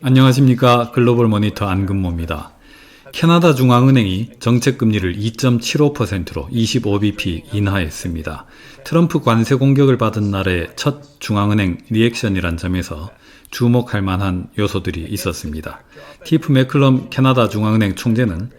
안녕하십니까. 글로벌 모니터 안근모입니다. 캐나다 중앙은행이 정책금리를 2.75%로 25bp 인하했습니다. 트럼프 관세 공격을 받은 날의 첫 중앙은행 리액션이란 점에서 주목할 만한 요소들이 있었습니다. 티프 매클럼 캐나다 중앙은행 총재는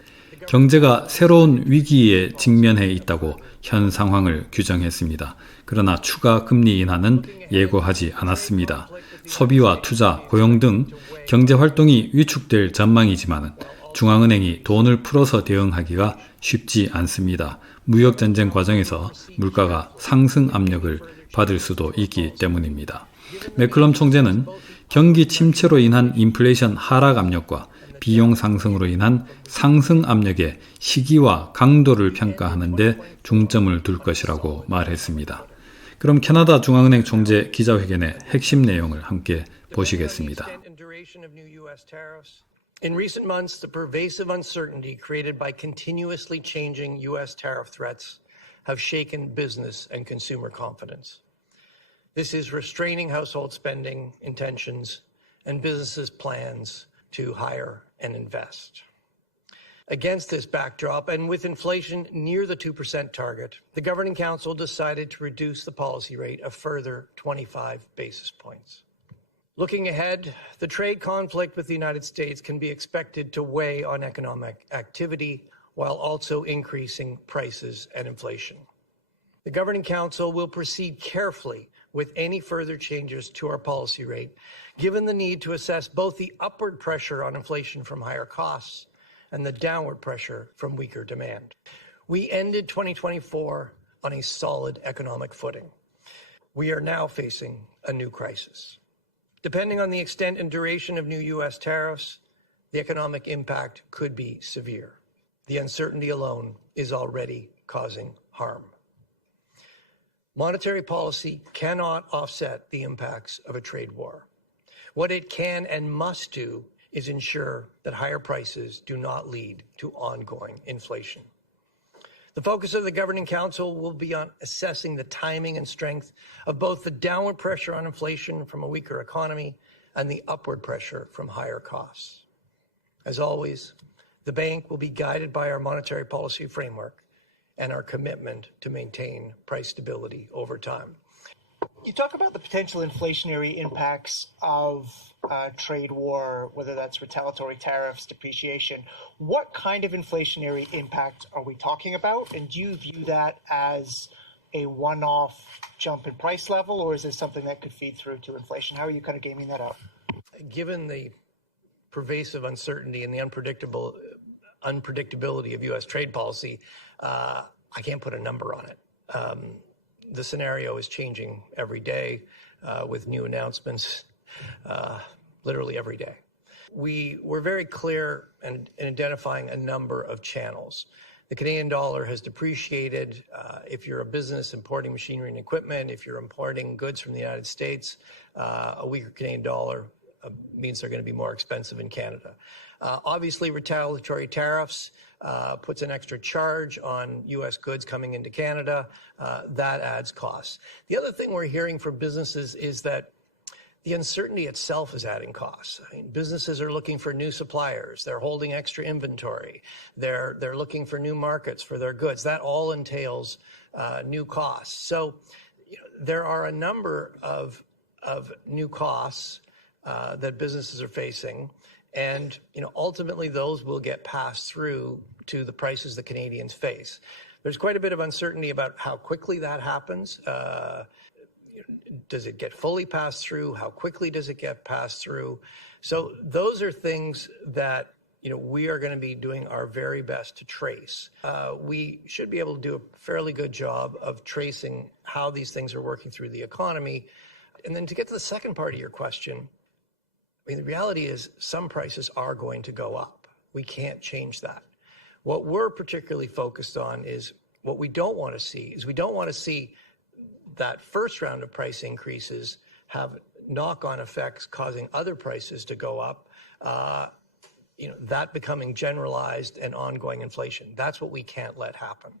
경제가 새로운 위기에 직면해 있다고 현 상황을 규정했습니다. 그러나 추가 금리 인하는 예고하지 않았습니다. 소비와 투자, 고용 등 경제 활동이 위축될 전망이지만 중앙은행이 돈을 풀어서 대응하기가 쉽지 않습니다. 무역전쟁 과정에서 물가가 상승 압력을 받을 수도 있기 때문입니다. 매클럼 총재는 경기 침체로 인한 인플레이션 하락 압력과 비용 상승으로 인한 상승 압력의 시기와 강도를 평가하는 데 중점을 둘 것이라고 말했습니다. 그럼 캐나다 중앙은행 총재 기자회견의 핵심 내용을 함께 보시겠습니다. In recent months, the pervasive uncertainty created by continuously changing U.S. tariff threats have shaken business and consumer confidence. This is restraining household spending intentions and businesses' plans to hire and invest. Against this backdrop, and with inflation near the 2% target, the Governing Council decided to reduce the policy rate a further 25 basis points. Looking ahead, the trade conflict with the United States can be expected to weigh on economic activity while also increasing prices and inflation. The Governing Council will proceed carefully with any further changes to our policy rate, given the need to assess both the upward pressure on inflation from higher costs and the downward pressure from weaker demand. We ended 2024 on a solid economic footing. We are now facing a new crisis. Depending on the extent and duration of new U.S. tariffs, the economic impact could be severe. The uncertainty alone is already causing harm. Monetary policy cannot offset the impacts of a trade war. What it can and must do is ensure that higher prices do not lead to ongoing inflation. The focus of the Governing Council will be on assessing the timing and strength of both the downward pressure on inflation from a weaker economy and the upward pressure from higher costs. As always, the bank will be guided by our monetary policy framework and our commitment to maintain price stability over time. You talk about the potential inflationary impacts of trade war, whether that's retaliatory tariffs, depreciation. What kind of inflationary impact are we talking about? And do you view that as a one-off jump in price level, or is this something that could feed through to inflation? How are you kind of gaming that out? Given the pervasive uncertainty and the unpredictability of U.S. trade policy, I can't put a number on it. The scenario is changing every day with new announcements, literally every day. We were very clear in identifying a number of channels. The Canadian dollar has depreciated. If you're a business importing machinery and equipment, if you're importing goods from the United States, a weaker Canadian dollar means they're going to be more expensive in Canada. Obviously, retaliatory tariffs puts an extra charge on U.S. goods coming into Canada. That adds costs. The other thing we're hearing from businesses is that the uncertainty itself is adding costs. I mean, businesses are looking for new suppliers. They're holding extra inventory. They're looking for new markets for their goods. That all entails new costs. So there are a number of new costs that businesses are facing. And ultimately, those will get passed through to the prices that Canadians face. There's quite a bit of uncertainty about how quickly that happens. Does it get fully passed through? How quickly does it get passed through? So those are things that we are going to be doing our very best to trace. We should be able to do a fairly good job of tracing how these things are working through the economy. And then to get to the second part of your question, I mean, the reality is some prices are going to go up. We can't change that. What we're particularly focused on is what we don't want to see is we don't want to see that first round of price increases have knock-on effects causing other prices to go up, that becoming generalized and ongoing inflation. That's what we can't let happen.